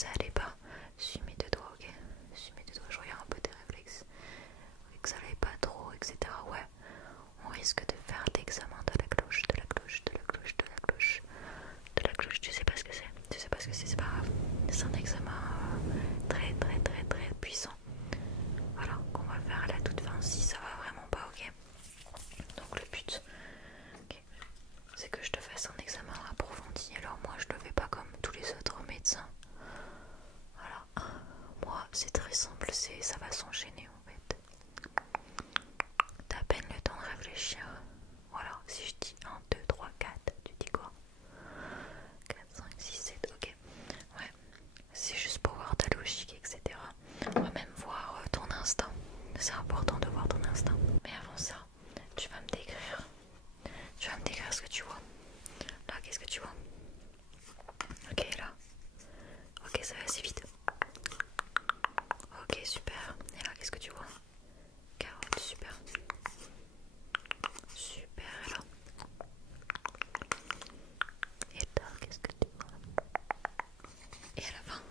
ça allait pas. Suis mes deux doigts, ok. Suis mes deux doigts, je regarde un peu tes réflexes. Et que ça allait pas trop, etc. Ouais, on risque de faire l'examen de la cloche, de la cloche, de la cloche, de la cloche, de la cloche. Tu sais pas ce que c'est, tu sais pas ce que c'est pas grave. C'est un examen très très très très puissant. Voilà, qu'on va faire à la toute fin si ça va vraiment pas, ok. Donc le but, okay, c'est que je te fasse un examen approfondi. Alors moi je le fais pas comme tous les autres médecins. Voilà, moi c'est très simple, ça va s'enchaîner en fait. T'as à peine le temps de réfléchir. Voilà, si je dis 1, 2, 3, 4, tu dis quoi? 4, 5, 6, 7, ok. Ouais, c'est juste pour voir ta logique, etc. On va même voir ton instinct. C'est important de voir ton instinct. Mais avant ça, tu vas me décrire. Tu vas me décrire ce que tu vois. Là, qu'est-ce que tu vois? Ok, là. Ok, ça va assez vite. Ok, super. Et là, qu'est-ce que tu vois? Carotte, super. Super, et là. Et là, qu'est-ce que tu vois? Et à la fin.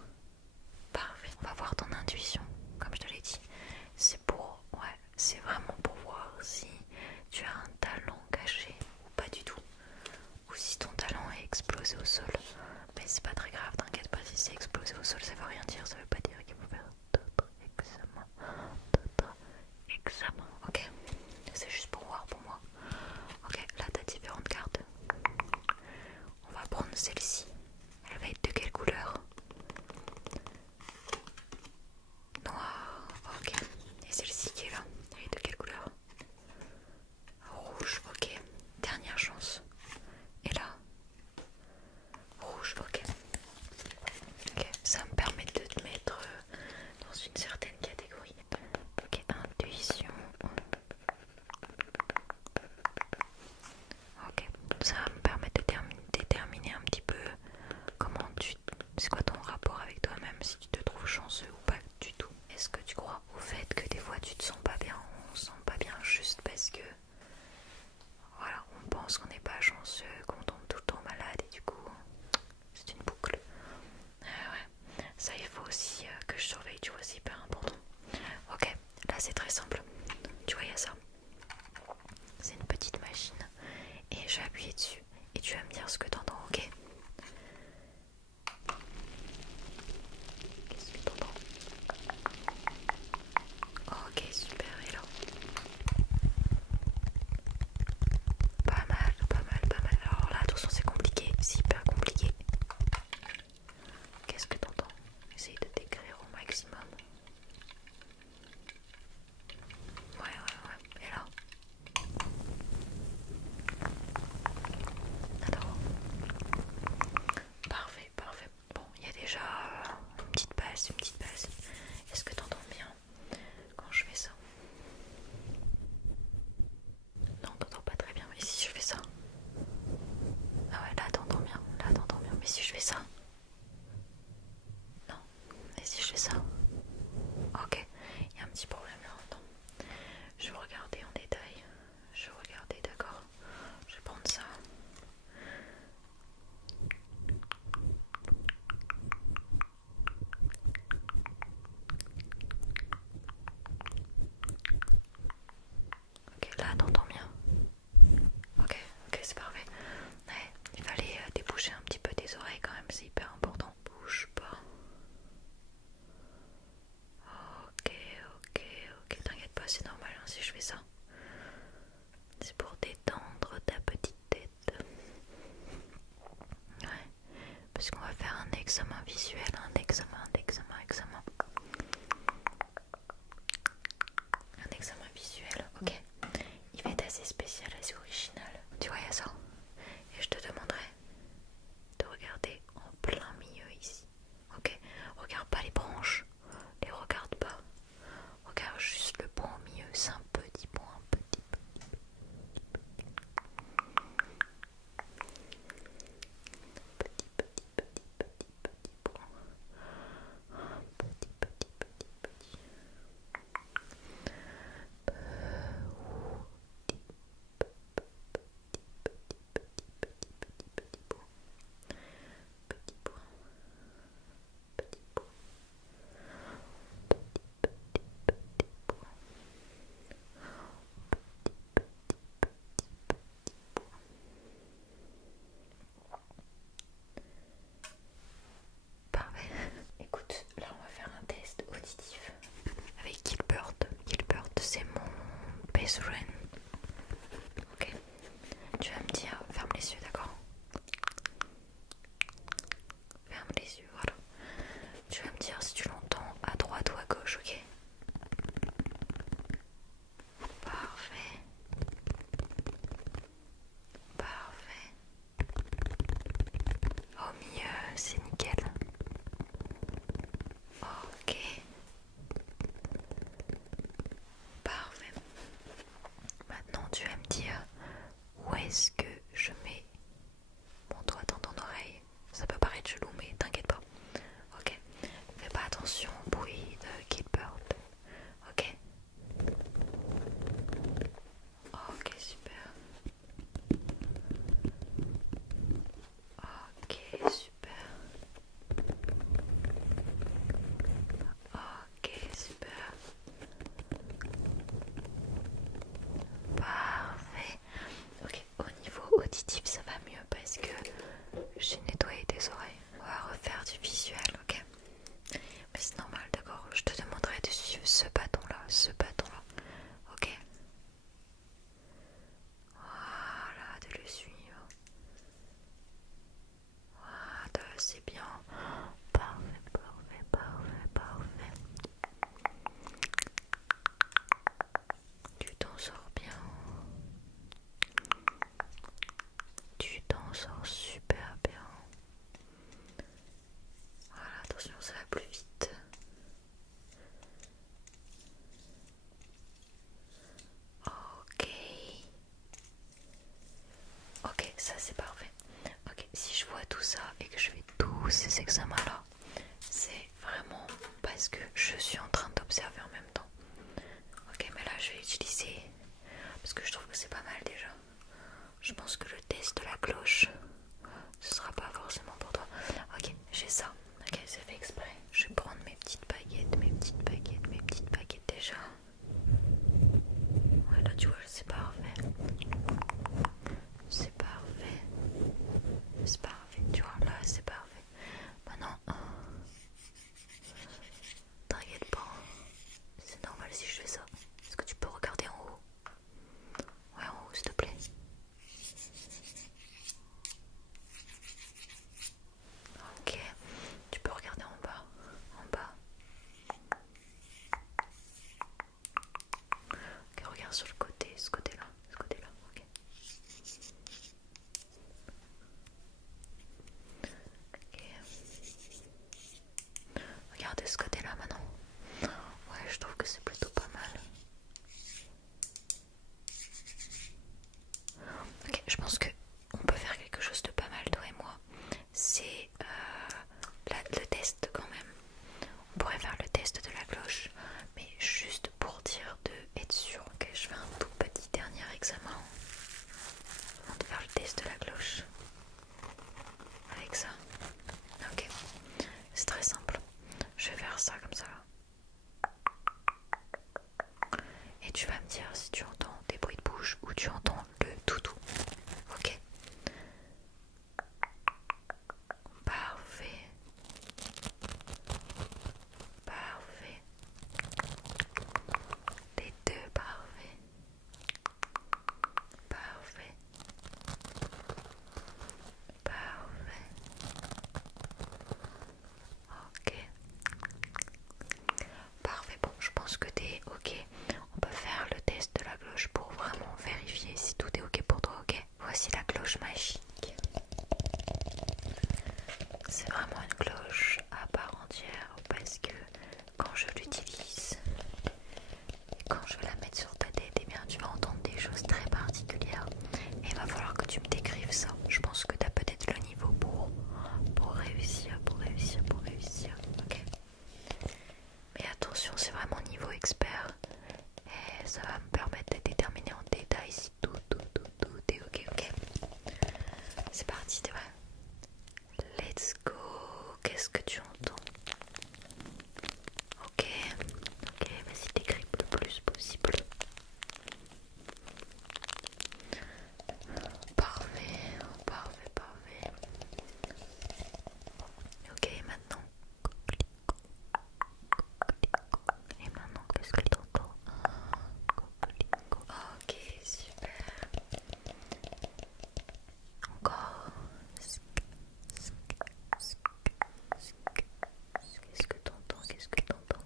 Parfait. On va voir ton intuition. Comme je te l'ai dit, c'est pour... Ouais, c'est vraiment pour voir si tu as un talent caché ou pas du tout. Ou si ton talent est explosé au sol. Mais c'est pas très grave, t'inquiète pas, si c'est explosé au sol, ça veut rien dire. Ça veut pas dire qu'il faut faire d'autres examens. D'autres examens, ok. C'est juste pour voir pour moi. Ok, là t'as différentes cartes. On va prendre celle-ci. Elle va être de quelle couleur? Noir, ok. Et celle-ci qui est là, elle est de quelle couleur? Rouge, ok. Dernière chance. Et là? Rouge, ok. Ok, ça me permet de te mettre dans une certaine catégorie. Ok, intuition. Ok, ça va me permettre de déterminer un petit peu comment tu... C'est quoi ton rapport avec toi-même, si tu te trouves chanceux ou pas du tout. Est-ce que tu crois au fait que des fois tu te sens pas bien, on se sent pas bien juste parce que... Voilà, on pense qu'on n'est pas chanceux, qu'on tombe tout le temps malade et du coup... C'est une boucle. Ouais. Ça, il faut aussi que je surveille, tu vois, c'est hyper important. Ok, là c'est très simple. Tu vois, il y a ça. C'est une petite machine. Et j'ai appuyé dessus. Et tu vas me dire ce que t'entends, ok? Qu'est-ce que t'entends? Ok, super, et là? Pas mal, pas mal, pas mal. Alors là, attention, c'est compliqué. C'est hyper compliqué. Qu'est-ce que t'entends? Essaye de t'écrire au maximum. Ouais, ouais, ouais. Et là? Alors? Parfait, parfait. Bon, il y a déjà une petite base, une petite base. Est-ce que t'entends bien quand je fais ça? Non, t'entends pas très bien. Mais si je fais ça? Ah ouais, là t'entends bien. Là t'entends bien. Mais si je fais ça? Non. Et si je fais ça? Ok. Il y a un petit problème là. Attends. Je vais regarder en détail. Je vais regarder, d'accord? Je vais prendre ça. Ok, là t'entends bien. Ok, ok, c'est parfait. Ouais, il fallait déboucher un petit peu tes oreilles quand même, c'est hyper important. Bouge pas. Ok, ok, ok, t'inquiète pas, c'est normal hein, si je fais ça. C'est pour détendre ta petite tête. Ouais, parce qu'on va faire un examen visuel, un examen. Un examen visuel, ok. Il va être assez spécial, assez original. Tu vois, il y a ça. Et je te demanderai de regarder en plein milieu ici. Ok, regarde pas les branches, les regarde pas. Regarde juste le point au milieu, c'est un petit point, petit point. j'ai nettoyé tes oreilles. On va refaire du visuel, ok? Mais c'est normal, d'accord? Je te demanderai de suivre ce bâton-là, ok? Voilà, de le suivre. Voilà, c'est bien. Parfait, parfait, parfait, parfait. Tu t'en sors bien. Tu t'en sors super bien. Voilà, attention, ça va plus vite. Ok. Ok, ça c'est parfait. Ok, si je vois tout ça et que je fais tous ces examens-là, c'est vraiment parce que je suis en train d'observer en même temps. Ok, mais là je vais utiliser, parce que je trouve que c'est pas mal déjà. Je pense que le test de la cloche, ce sera pas forcément pour toi. Ok, j'ai ça. Ok, c'est fait exprès. Je vais prendre mes petites baguettes, déjà. Ouais, là tu vois, c'est parfait. C'est parfait. C'est parfait, tu vois, là c'est parfait. Maintenant, t'inquiète pas, c'est normal si je fais ça. Est-ce que tu peux regarder en haut? Ouais, en haut, s'il te plaît. Ok, tu peux regarder en bas. En bas. Ok, regarde sur le côté, ce côté-là, ok. Ok. Regardez ce côté-là maintenant. Ouais, je trouve que c'est plutôt pas mal. Ok, je pense que on peut faire quelque chose de pas mal, toi et moi. C'est le test quand même. On pourrait faire le test de la cloche, mais juste pour dire de être sûr que je fais un tout petit dernier examen avant de faire le test de la cloche. Avec ça. Ok, c'est très simple. Je vais faire ça comme ça là. Et tu vas me dire si tu entends des bruits de bouche ou tu entends le toutou. Ok? Parfait. Parfait. Les deux, parfait. Parfait. Parfait. Ok. Parfait. Bon, je pense que t'es ok. On peut faire le test de la cloche pour vraiment vérifier si tout est ok pour toi, ok? Voici la cloche magique. C'est vraiment une cloche à part entière parce que quand je l'utilise et quand je vais la mettre sur ta tête, eh bien tu vas entendre des choses très particulières et il va falloir que tu me décrives ça. Je pense que tu as peut-être le niveau pour réussir, ok? Mais attention, c'est vraiment niveau expert et ça va me permettre de déterminer en détail si tout est ok? C'est parti, t'es vrai? Let's go. Qu'est-ce que tu entends? Ok, vas-y, décrypte le plus possible. Parfait. Ok, maintenant. Et maintenant, qu'est-ce que t'entends? Ok, super. Encore.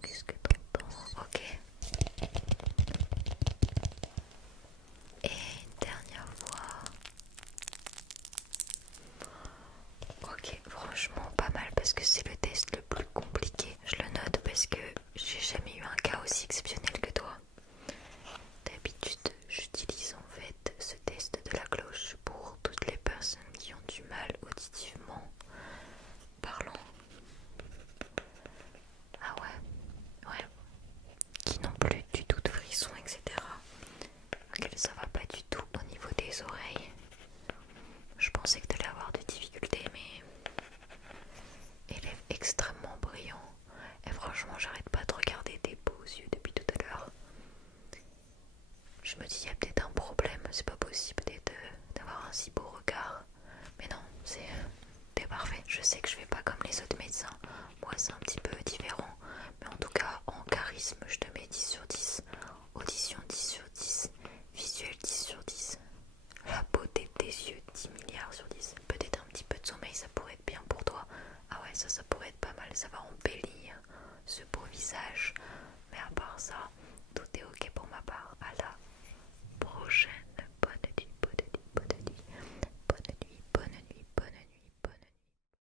Qu'est-ce que t'entends? Ok. Et une dernière fois. Ok, franchement pas mal parce que c'est le test le plus compliqué. Je le note parce que j'ai jamais eu un cas aussi exceptionnel